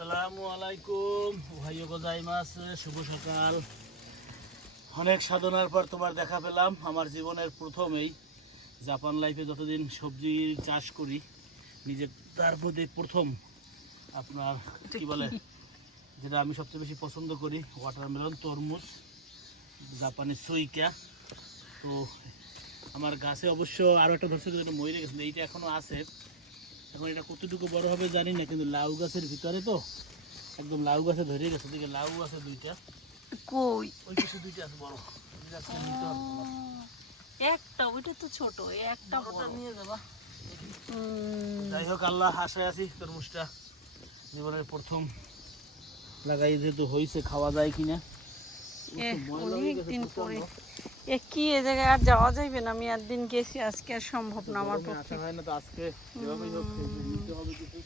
আসসালামু আলাইকুম ওহাইও গোজাইমাস। শুভ সকাল। অনেক সাধনার পর তোমার দেখা পেলাম। আমার জীবনের প্রথমেই জাপান লাইফে যতদিন সবজি চাষ করি নিজে, তার মধ্যে প্রথম আপনার কি বলে যেটা আমি সবচেয়ে বেশি পছন্দ করি, ওয়াটারমেলন, তরমুজ, জাপানি সুইকা। তো আমার গাছে অবশ্য আরও একটা ধরছে, যেটা মরে গেছিলো, এইটা এখনও আছে। এখন এটা কতটুকু বড় হবে জানি না, কিন্তু লাউ গাছের ভিতরে তো একদম লাউ গাছে ধরে গেছে। দিকে লাউ আছে দুইটা, কই ওই কিছু দুইটা আছে বড়। আজকে নিতে হবে তোমার। একটা, ওইটা তো ছোট, একটা বড়টা বড়। নিয়ে যাবা। যাই হোক, আল্লাহ আশায় আছি তরমুজটা জীবনের প্রথম লাগাই, যেহেতু হয়েছে, খাওয়া যায় কিনা। অনেকদিন পরে কি এ জায়গায় আর যাওয়া যাইবে না। আমি একদিন গেছি, আজকে আর সম্ভব না আমার পক্ষে। আশা হয় না, তো আজকে যেভাবেই হোক নিতে হবে কিছু।